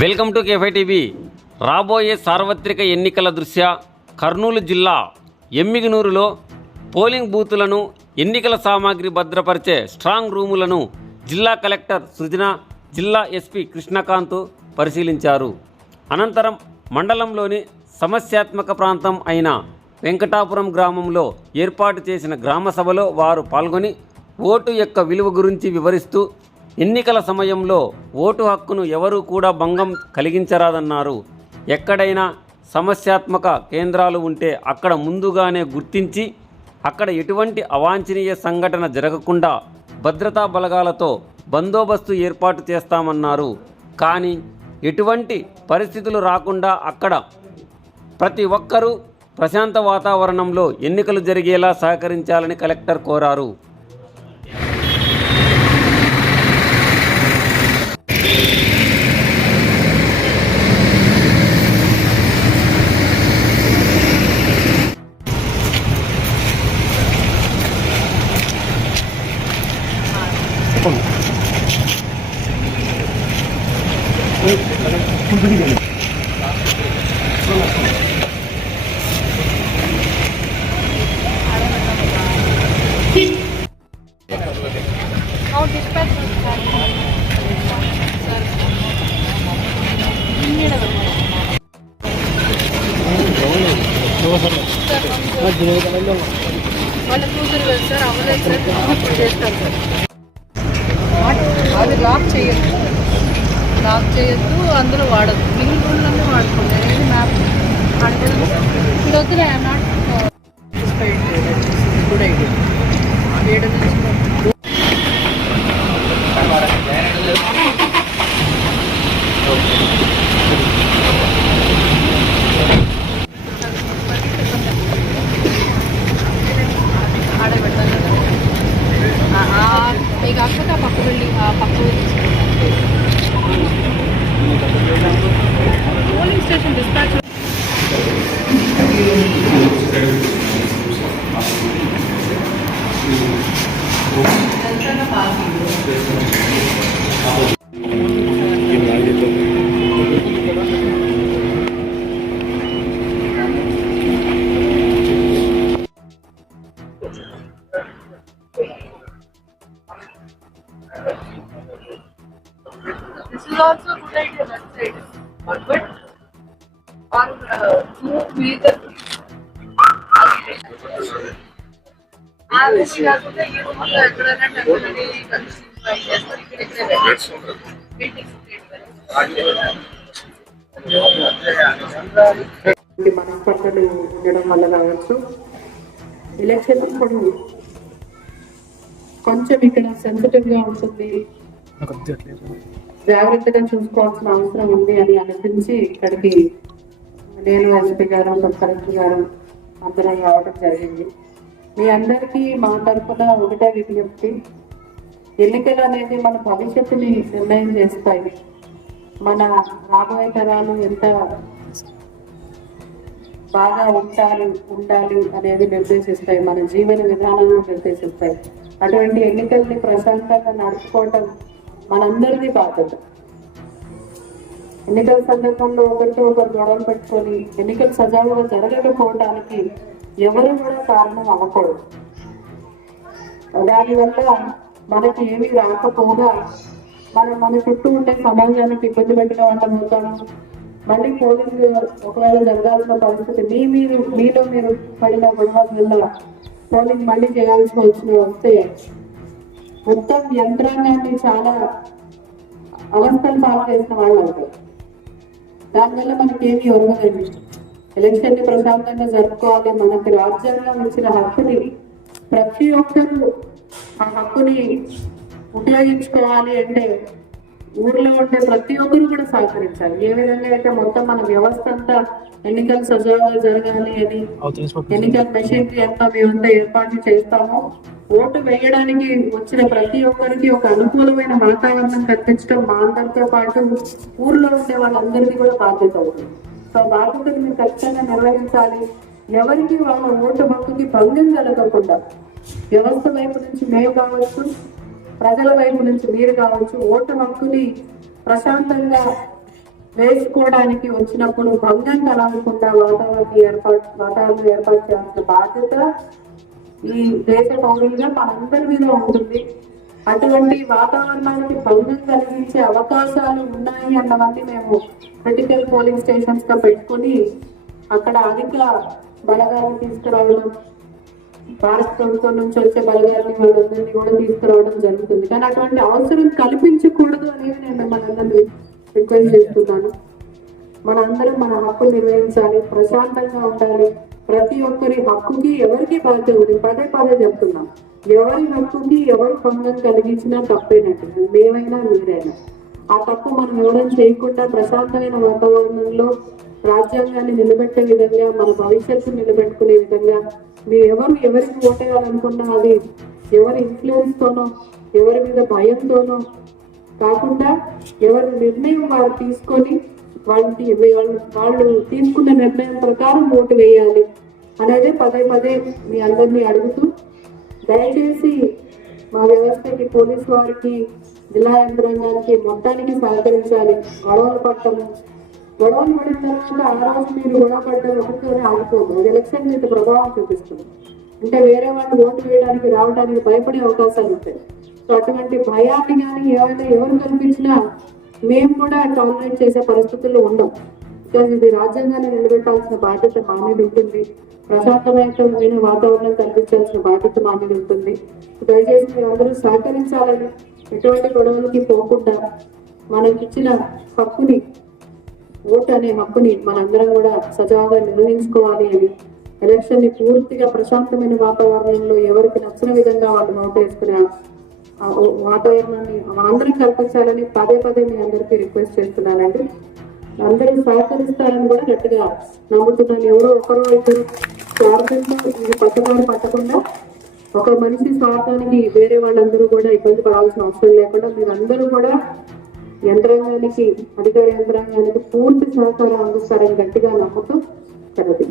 Welcome to కేఫై TV. రాబోయే సార్వత్రిక ఎన్నికల దృష్ట్యా కర్నూలు జిల్లా ఎమ్మిగనూరులో పోలింగ్ బూతులను, ఎన్నికల సామాగ్రి భద్రపరిచే స్ట్రాంగ్ రూములను జిల్లా కలెక్టర్ సృజన, జిల్లా ఎస్పీ కృష్ణకాంత్ పరిశీలించారు. అనంతరం మండలంలోని సమస్యాత్మక ప్రాంతం అయిన వెంకటాపురం గ్రామంలో ఏర్పాటు చేసిన గ్రామ సభలో వారు పాల్గొని ఓటు యొక్క విలువ గురించి వివరిస్తూ ఎన్నికల సమయంలో ఓటు హక్కును ఎవరూ కూడా భంగం కలిగించరాదన్నారు. ఎక్కడైనా సమస్యాత్మక కేంద్రాలు ఉంటే అక్కడ ముందుగానే గుర్తించి అక్కడ ఎటువంటి అవాంఛనీయ సంఘటన జరగకుండా భద్రతా బలగాలతో బందోబస్తు ఏర్పాటు చేస్తామన్నారు. కానీ ఎటువంటి పరిస్థితులు రాకుండా అక్కడ ప్రతి ఒక్కరూ ప్రశాంత వాతావరణంలో ఎన్నికలు జరిగేలా సహకరించాలని కలెక్టర్ కోరారు. వాళ్ళ కూతురు కదా సార్, అవ్వలేదు సార్, ఇప్పుడు చేస్తారు సార్. అది లాక్ చేయొద్దు, అందులో వాడద్దు, లింక్ రూమ్లోనే వాడుకోండి. అనేది మ్యాప్ ఆడకూడదు. ఇప్పుడు వద్దు, ఐఎమ్ నాట్ గుడ్ ఐడియా. 7 నుంచి కాకపోతే ఆ పక్క వెళ్ళి polling station dispatch This is also a good idea, that side. But on move vehicle. కాకుండా ఈ రూమ్లో ఎక్కడైనా టెంపరీ కన్స్ట్రక్షన్ చేస్తారు. ఇక్కడ మనస్పర్ధలు ఉండడం వల్ల కావచ్చు, ఎలక్షన్ అప్పుడు కొంచెం ఇక్కడ సెన్సిటివ్ గా ఉంటుంది, జాగ్రత్తగా చూసుకోవాల్సిన అవసరం ఉంది అని అనిపించి ఇక్కడికి నేను ఎస్పీ గారు, సబ్ కలెక్టర్ గారు అందరం రావడం జరిగింది. మీ అందరికీ మా తరఫున ఒకటే విజ్ఞప్తి, ఎన్నికలు అనేది మన భవిష్యత్తుని నిర్ణయం చేస్తాయి. మన రాబోయే తరాలు ఎంత బాగా ఉండాలి అనేది నిర్దేశిస్తాయి, మన జీవన విధానాలను నిర్దేశిస్తాయి. అటువంటి ఎన్నికల్ని ప్రశాంతంగా నడుచుకోవటం మనందరిది బాధ్యత. ఎన్నికల సందర్భంలో ఒకరితో ఒకరు గొడవలు పెట్టుకొని ఎన్నికలు సజావుగా జరగకపోవడానికి ఎవరు కూడా కారణం అవ్వకూడదు. దానివల్ల మనకి ఏమీ రాకపోగా మన చుట్టూ ఉండే సమాజానికి ఇబ్బంది పెట్టిన వాళ్ళం అవుతాము. మళ్ళీ పోలింగ్ ఒకవేళ జరగాల్సిన పరిస్థితి మీలో మీరు పడిన గొడవల వల్ల పోలింగ్ మళ్ళీ చేయాల్సి వస్తే మొత్తం యంత్రాంగాన్ని చాలా అవస్థలు పాలు చేసిన వాళ్ళు అవుతారు. దానివల్ల మనకేమీ ఒరగదండి. ఎలక్షన్ ని ప్రశాంతంగా జరుపుకోవాలి. మనకి రాజ్యాంగం ఇచ్చిన హక్కుని ప్రతి ఒక్కరూ ఆ హక్కుని ఉపయోగించుకోవాలి అంటే ఊర్లో ఉండే ప్రతి ఒక్కరు కూడా సహకరించాలి. ఏ విధంగా అయితే మొత్తం మన వ్యవస్థ అంతా ఎన్నికలు సజావుగా జరగాలి అని ఎన్నికల మెషినరీ అంతా మేమంతా ఏర్పాటు చేస్తామో, ఓటు వేయడానికి వచ్చిన ప్రతి ఒక్కరికి ఒక అనుకూలమైన వాతావరణం కల్పించడం మా అందరితో పాటు ఊర్లో ఉండే వాళ్ళందరికీ కూడా బాధ్యత అవుతుంది. సో బాధ్యతను మీరు ఖచ్చితంగా నిర్వహించాలి. ఎవరికి వాళ్ళ ఓటు హక్కుకి భంగం కలగకుండా వ్యవస్థ వైపు నుంచి మేము కావచ్చు, ప్రజల వైపు నుంచి మీరు కావచ్చు, ఓటు హక్కుని ప్రశాంతంగా వేసుకోవడానికి వచ్చినప్పుడు భంగం కలగకుండా వాతావరణం ఏర్పాటు చేయాల్సిన బాధ్యత ఈ దేశ పౌరులుగా మనందరి మీద ఉంటుంది. అటువంటి వాతావరణానికి భంగం కలిగించే అవకాశాలు ఉన్నాయి అన్నవన్నీ మేము క్రిటికల్ పోలింగ్ స్టేషన్స్ గా పెట్టుకుని అక్కడ అధిక బలగాలను తీసుకురావడం, భారత ప్రభుత్వం నుంచి వచ్చే బలగాలని వాళ్ళందరినీ కూడా తీసుకురావడం జరుగుతుంది. కానీ అటువంటి అవసరం కల్పించకూడదు అనేది నేను మనందరినీ రిక్వెస్ట్ చేస్తున్నాను. మనందరం మన హక్కులు నిర్వహించాలి, ప్రశాంతంగా ఉండాలి. ప్రతి ఒక్కరి హక్కుకి ఎవరికి బాధ్యత ఉంది, పదే పదే చెప్తున్నాం. ఎవరి హక్కుకి ఎవరు భంగం కలిగించినా తప్పేనట్టు, మేమైనా మీరైనా. ఆ తప్పు మనం ఎవరైనా చేయకుండా ప్రశాంతమైన వాతావరణంలో రాజ్యాంగాన్ని నిలబెట్టే విధంగా, మన భవిష్యత్తు నిలబెట్టుకునే విధంగా మీరు ఎవరికి ఓటేయాలనుకున్నా అది ఎవరి ఇన్ఫ్లుయెన్స్ తోనో ఎవరి మీద భయంతోనో కాకుండా ఎవరి నిర్ణయం వారు తీసుకొని వాళ్ళు తీసుకున్న నిర్ణయం ప్రకారం ఓటు వేయాలి అనేది పదే పదే మీ అందరినీ అడుగుతూ, దయచేసి మా వ్యవస్థకి, పోలీసు వారికి, జిల్లా యంత్రాంగానికి మొత్తానికి సహకరించాలి. గొడవలు పడటము, గొడవలు పడిన తర్వాత ఆ రోజు మీరు గొడవ పడ్డం ఒకటితోనే ఆగిపోదు. అది ఎలక్షన్ మీద ప్రభావం చూపిస్తుంది. అంటే వేరే వాళ్ళు ఓటు వేయడానికి రావడానికి భయపడే అవకాశాలు ఉంటాయి. సో అటువంటి భయాన్ని కానీ ఎవరు కల్పించినా మేము కూడా టాలరేట్ చేసే పరిస్థితుల్లో ఉండం. బికాజ్ ఇది రాజ్యాంగాన్ని నిలబెట్టాల్సిన బాధ్యత మా మీద ఉంటుంది. ప్రశాంతమైన వాతావరణం కల్పించాల్సిన బాధ్యత మా మీద ఉంటుంది. దయచేసి మీరు అందరూ సహకరించాలని, ఎటువంటి గొడవలకి పోకుండా మనకిచ్చిన హక్కుని, ఓటు అనే హక్కుని మనందరం కూడా సజావుగా నిర్వహించుకోవాలి అని, ఎలక్షన్ ని పూర్తిగా ప్రశాంతమైన వాతావరణంలో ఎవరికి నచ్చిన విధంగా వాళ్ళు ఓటు వేసుకునే వాతావరణాన్ని అందరం కల్పించాలని పదే పదే మీ అందరికీ రిక్వెస్ట్ చేస్తున్నానండి. అందరూ సహకరిస్తారని కూడా గట్టిగా నమ్ముతున్నాను. ఎవరో ఒకరో ఇద్దరు స్వార్థంతో ఇది పట్టదారి పట్టకుండా, ఒక మనిషి స్వార్థానికి వేరే వాళ్ళందరూ కూడా ఇబ్బంది పడాల్సిన అవసరం లేకుండా మీరందరూ కూడా యంత్రాంగానికి, అధికార యంత్రాంగానికి పూర్తి సహకారం అందిస్తారని గట్టిగా నమ్ముతూ సెలవు.